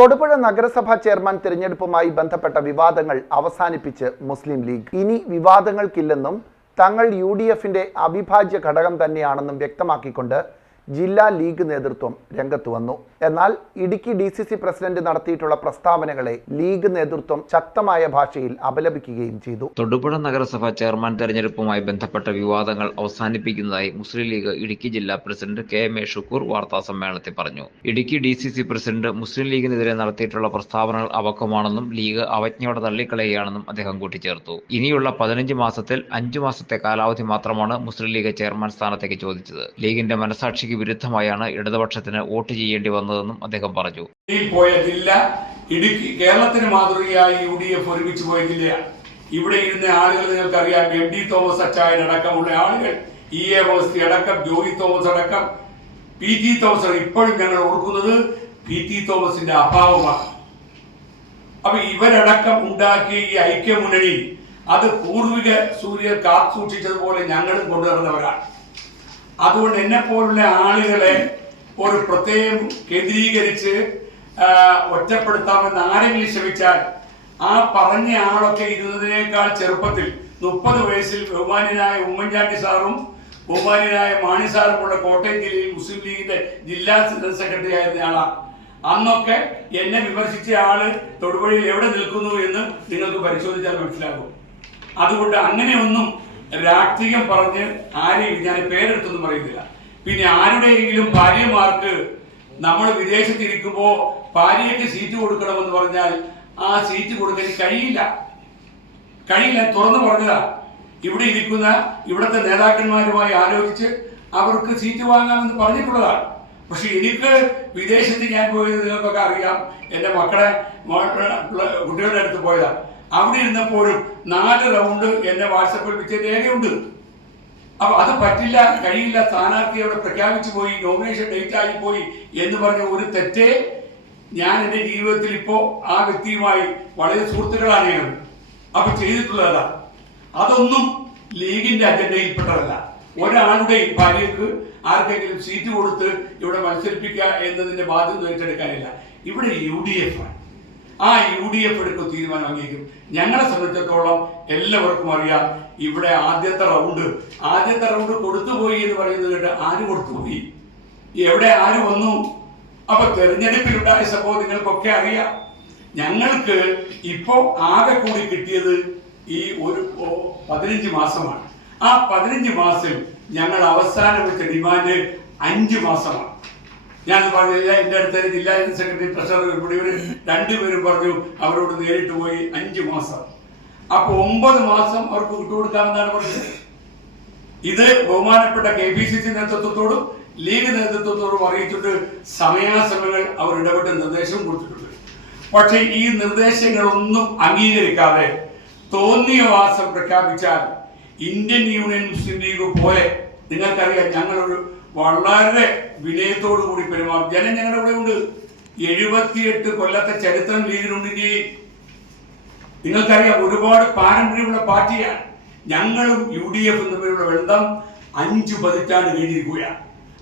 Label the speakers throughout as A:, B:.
A: തൊടുപുഴ നഗരസഭാ ചെയർമാൻ തിരഞ്ഞെടുപ്പുമായി ബന്ധപ്പെട്ട വിവാദങ്ങൾ അവസാനിപ്പിച്ച് മുസ്ലിം ലീഗ്. ഇനി വിവാദങ്ങൾക്കില്ലെന്നും തങ്ങൾ യു ഡി എഫിന്റെ അവിഭാജ്യ ഘടകം തന്നെയാണെന്നും വ്യക്തമാക്കിക്കൊണ്ട് ജില്ലാ ലീഗ് നേതൃത്വം രംഗത്ത് വന്നു. എന്നാൽ Idukki D C C president നടത്തിയിട്ടുള്ള പ്രസ്താവനകളെ ലീഗ് നേതൃത്വം ശക്തമായ ഭാഷയിൽ അപലപിക്കുകയും ചെയ്തു.
B: തൊടുപുഴ നഗരസഭ ചെയർമാൻ തെരഞ്ഞെടുപ്പുമായി ബന്ധപ്പെട്ട വിവാദങ്ങൾ അവസാനിപ്പിക്കുന്നതായി മുസ്ലിം ലീഗ് ഇടുക്കി ജില്ലാ president K M A Shukkur വാർത്താ സമ്മേളനത്തിൽ പറഞ്ഞു. Idukki D C C president Muslim ലീഗിനെതിരെ നടത്തിയിട്ടുള്ള പ്രസ്താവനകൾ അവക്കമാണെന്നും ലീഗ് അവജ്ഞയോടെ തള്ളിക്കളയുകയാണെന്നും അദ്ദേഹം കൂട്ടിച്ചേർത്തു. ഇനിയുള്ള പതിനഞ്ച് മാസത്തിൽ അഞ്ചു മാസത്തെ കാലാവധി മാത്രമാണ് മുസ്ലിം ലീഗ് ചെയർമാൻ സ്ഥാനത്തേക്ക് ചോദിച്ചത്. ലീഗിന്റെ മനസാക്ഷിക്ക് വിരുദ്ധമായാണ് ഇടതുപക്ഷത്തിന് വോട്ട് ചെയ്യേണ്ടി വന്നതെന്നും അദ്ദേഹം പറഞ്ഞു.
C: പോയ ജില്ല ഇടുക്കി കേരളത്തിന് മാതൃകയായി യു ഡി എഫ് ഒരുമിച്ച് പോയ ജില്ലയാണ് ഇവിടെ ഇരുന്ന ആളുകൾ നിങ്ങൾക്കറിയാം എം ഡി തോമസ് അച്ചായൻ അടക്കമുള്ള ആളുകൾ ഇ എ മോസ്തി അടക്കം ജോയി തോമസ് അടക്കം പി ടി തോമസ് ഇപ്പോഴും ഞങ്ങൾ ഓർക്കുന്നത്. പി ടി തോമസിന്റെ അഭാവമാണ്. അപ്പൊ ഇവരടക്കം ഉണ്ടാക്കിയ ഈ ഐക്യമുന്നണി അത് പൂർവിക സൂര്യർ കാത്തു സൂക്ഷിച്ചതുപോലെ ഞങ്ങളും കൊണ്ടുവരുന്നവരാണ് അതുകൊണ്ട് എന്നെ പോലുള്ള ആളുകളെ ഒരു പ്രത്യേകം കേന്ദ്രീകരിച്ച് ഒറ്റപ്പെടുത്താമെന്ന് ആരെങ്കിലും ശ്രമിച്ചാൽ ആ പറഞ്ഞ ആളൊക്കെ ഇരുന്നതിനേക്കാൾ ചെറുപ്പത്തിൽ മുപ്പത് വയസ്സിൽ ബഹുമാനായ ഉമ്മൻചാണ്ടി സാറും ബഹുമാനായ മാണി സാറുമുള്ള കോട്ടയം ജില്ലയിൽ മുസ്ലിം ലീഗിന്റെ ജില്ലാ സെക്രട്ടറി ആയിരുന്ന ആളാണ് അന്നൊക്കെ എന്നെ വിമർശിച്ച ആൾ തൊടുപുഴയിൽ എവിടെ നിൽക്കുന്നു എന്ന് നിങ്ങൾക്ക് പരിശോധിച്ചാൽ മനസ്സിലാകും. അതുകൊണ്ട് അങ്ങനെയൊന്നും രാഷ്ട്രീയം പറഞ്ഞ് ആരെയും ഞാൻ പേരെടുത്തൊന്നും പറയുന്നില്ല പിന്നെ ആരുടെയെങ്കിലും ഭാര്യമാർക്ക് നമ്മൾ വിദേശത്തിരിക്കുമ്പോൾ ഭാര്യയ്ക്ക് സീറ്റ് കൊടുക്കണമെന്ന് പറഞ്ഞാൽ ആ സീറ്റ് കൊടുക്കാൻ കഴിയില്ല. കഴിയില്ല തുറന്നു പറഞ്ഞതാ. ഇവിടെ ഇരിക്കുന്ന ഇവിടുത്തെ നേതാക്കന്മാരുമായി ആലോചിച്ച് അവർക്ക് സീറ്റ് വാങ്ങാമെന്ന് പറഞ്ഞിട്ടുള്ളതാണ്. പക്ഷെ എനിക്ക് വിദേശത്ത് ഞാൻ പോയത് നിങ്ങൾക്കൊക്കെ അറിയാം. എന്റെ മക്കളെ കുട്ടികളുടെ അടുത്ത് പോയതാ. അവിടെ ഇരുന്നപ്പോഴും നാല് റൗണ്ട് എന്നെ വാട്സപ്പിൽ വെച്ച രേഖയുണ്ട്. അപ്പൊ അത് പറ്റില്ല കഴിയില്ല സ്ഥാനാർത്ഥി അവിടെ പ്രഖ്യാപിച്ചു പോയി നോമിനേഷൻ ഡേറ്റ് ആയി പോയി എന്ന് പറഞ്ഞ ഒരു തെറ്റേ ഞാൻ എന്റെ ജീവിതത്തിൽ ഇപ്പോ ആ വ്യക്തിയുമായി വളരെ സുഹൃത്തുക്കളാണ് ഞാൻ. അപ്പൊ ചെയ്തിട്ടുള്ളതാ അതൊന്നും ലീഗിന്റെ അജണ്ടയിൽപ്പെട്ടതല്ല. ഒരാളുടെ ഭാര്യക്ക് ആർക്കെങ്കിലും സീറ്റ് കൊടുത്ത് ഇവിടെ മത്സരിപ്പിക്കുക എന്നതിന്റെ ബാധ്യത ഏറ്റെടുക്കാനില്ല. ഇവിടെ യു ഡി എഫ് ആണ്. ആ യു ഡി എഫ് എടുക്കും തീരുമാനം അംഗീകരിക്കും. ഞങ്ങളെ സംബന്ധിച്ചിടത്തോളം എല്ലാവർക്കും അറിയാം ഇവിടെ ആദ്യത്തെ റൗണ്ട് ആദ്യത്തെ റൗണ്ട് കൊടുത്തുപോയി എന്ന് പറയുന്നത് കേട്ട് ആര് കൊടുത്തുപോയി എവിടെ ആര് വന്നു? അപ്പൊ തെരഞ്ഞെടുപ്പിലുണ്ടായ സംഭവം നിങ്ങൾക്കൊക്കെ അറിയാം. ഞങ്ങൾക്ക് ഇപ്പോ ആകെ കൂടി കിട്ടിയത് ഈ ഒരു പതിനഞ്ച് മാസമാണ്. ആ പതിനഞ്ച് മാസം ഞങ്ങൾ അവസാനം വെച്ച ഡിമാൻഡ് അഞ്ച് മാസമാണ്. ഞാൻ പറഞ്ഞില്ല എന്റെ അടുത്ത് ജില്ലാ ജനറൽ സെക്രട്ടറി ട്രഷറർ ഇവിടെ ഇവർ രണ്ടുപേരും പറഞ്ഞു അവരോട് നേരിട്ട് പോയി അഞ്ച് മാസം. അപ്പൊ ഒമ്പത് മാസം അവർക്ക് വിട്ടുകൊടുക്കാമെന്നാണ് പറഞ്ഞത്. ഇത് ബഹുമാനപ്പെട്ട കെ പി സി സി നേതൃത്വത്തോടും ലീഗ് നേതൃത്വത്തോടും അറിയിച്ചിട്ട് സമയാസമയങ്ങൾ അവർ ഇടപെട്ട് നിർദ്ദേശം കൊടുത്തിട്ടുണ്ട്. പക്ഷേ ഈ നിർദ്ദേശങ്ങളൊന്നും അംഗീകരിക്കാതെ തോന്നിയ വാസം പ്രഖ്യാപിച്ചാൽ ഇന്ത്യൻ യൂണിയൻ മുസ്ലിം ലീഗ് പോലെ നിങ്ങൾക്കറിയാം ഞങ്ങളൊരു വളരെ വിനയത്തോടു കൂടി പെരുമാറും. ജനം ഞങ്ങളുടെ കൂടെ ഉണ്ട്. എഴുപത്തിയെട്ട് കൊല്ലത്തെ ചരിത്രം ഇന്ത്യയിൽ. നിങ്ങൾക്കറിയാം ഒരുപാട് പാരമ്പര്യമുള്ള പാർട്ടിയാണ്. ഞങ്ങളും യു ഡി എഫും തമ്മിലുള്ള ബന്ധം അഞ്ചു പതിറ്റാണ്ട് കഴിഞ്ഞിരിക്കുകയാണ്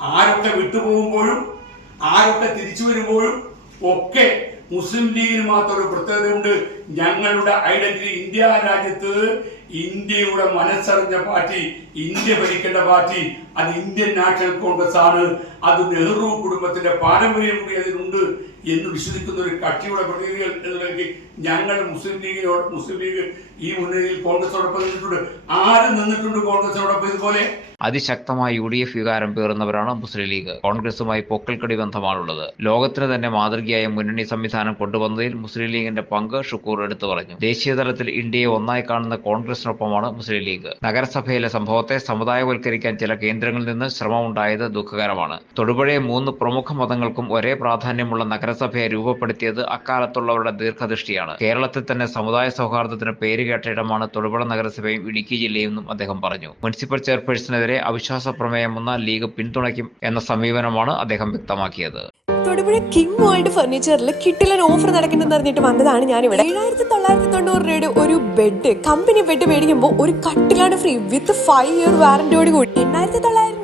C: ആരൊക്കെ വിട്ടുപോകുമ്പോഴും ആരൊക്കെ തിരിച്ചു വരുമ്പോഴും ഒക്കെ മുസ്ലിം ലീഗിന് മാത്രം ഒരു പ്രത്യേകതയുണ്ട്. ഞങ്ങളുടെ ഐഡന്റിറ്റി ഇന്ത്യ രാജ്യത്ത് ഇന്ത്യയുടെ മനസ്സറിഞ്ഞ പാർട്ടി ഇന്ത്യ ഭരിക്കേണ്ട പാർട്ടി അത് ഇന്ത്യൻ നാഷണൽ കോൺഗ്രസ് ആണ്. അത് നെഹ്റു കുടുംബത്തിന്റെ പാരമ്പര്യം കൂടി അതിനുണ്ട് എന്ന് വിശ്വസിക്കുന്ന ഒരു കക്ഷിയുടെ പ്രതിനിധികൾ എന്ന നിലയ്ക്ക് ഞങ്ങൾ മുസ്ലിം ലീഗിനോട് മുസ്ലിം ലീഗ് ഈ മുന്നണിയിൽ കോൺഗ്രസോടൊപ്പം നിന്നിട്ടുണ്ട്. ആര് നിന്നിട്ടുണ്ട് കോൺഗ്രസിനോടൊപ്പം ഇതുപോലെ?
B: അതിശക്തമായ യു ഡി എഫ് വികാരം പേറുന്നവരാണ് മുസ്ലിം ലീഗ്. കോൺഗ്രസുമായി പൊക്കൽക്കടി ബന്ധമാണുള്ളത്. ലോകത്തിന് തന്നെ മാതൃകയായ മുന്നണി സംവിധാനം കൊണ്ടുവന്നതിൽ മുസ്ലിം ലീഗിന്റെ പങ്ക് ഷുക്കൂർ എടുത്തു പറഞ്ഞു. ദേശീയതലത്തിൽ ഇന്ത്യയെ ഒന്നായി കാണുന്ന കോൺഗ്രസിനൊപ്പമാണ് മുസ്ലിം ലീഗ്. നഗരസഭയിലെ സംഭവത്തെ സമുദായവൽക്കരിക്കാൻ ചില കേന്ദ്രങ്ങളിൽ നിന്ന് ശ്രമമുണ്ടായത് ദുഃഖകരമാണ്. തൊടുപുഴയെ മൂന്ന് പ്രമുഖ മതങ്ങൾക്കും ഒരേ പ്രാധാന്യമുള്ള നഗരസഭയെ രൂപപ്പെടുത്തിയത് അക്കാലത്തുള്ളവരുടെ ദീർഘദൃഷ്ടിയാണ്. കേരളത്തിൽ തന്നെ സമുദായ സൗഹാർദ്ദത്തിന് പേരുകേട്ട ഇടമാണ് തൊടുപുഴ നഗരസഭയും ഇടുക്കി ജില്ലയെന്നും അദ്ദേഹം പറഞ്ഞു. മുനിസിപ്പൽ ചെയർപേഴ്സണെതിരെ അവിശ്വാസ പ്രമേയം വന്ന ലീഗ് പിന്തുണയ്ക്കും എന്ന സമീപനമാണ് അദ്ദേഹം വ്യക്തമാക്കിയത്.
D: തൊടുപുഴ കിങ് വേൾഡ് ഫർണിച്ചറിൽ കിട്ടിലൻ ഓഫർ നടക്കുന്നെന്ന് അറിഞ്ഞിട്ട് വന്നതാണ് ഞാൻ ഇവിടെ ഏഴായിരത്തി തൊള്ളായിരത്തി തൊണ്ണൂറ് രൂപയുടെ ഒരു ബെഡ് കമ്പനി ബെഡ് മേടിക്കുമ്പോൾ ഒരു കട്ടിലാണ് ഫ്രീ വിത്ത് ഫൈവ് ഇയർ വാറന്റിയോട് കൂടി. എണ്ണായിരത്തി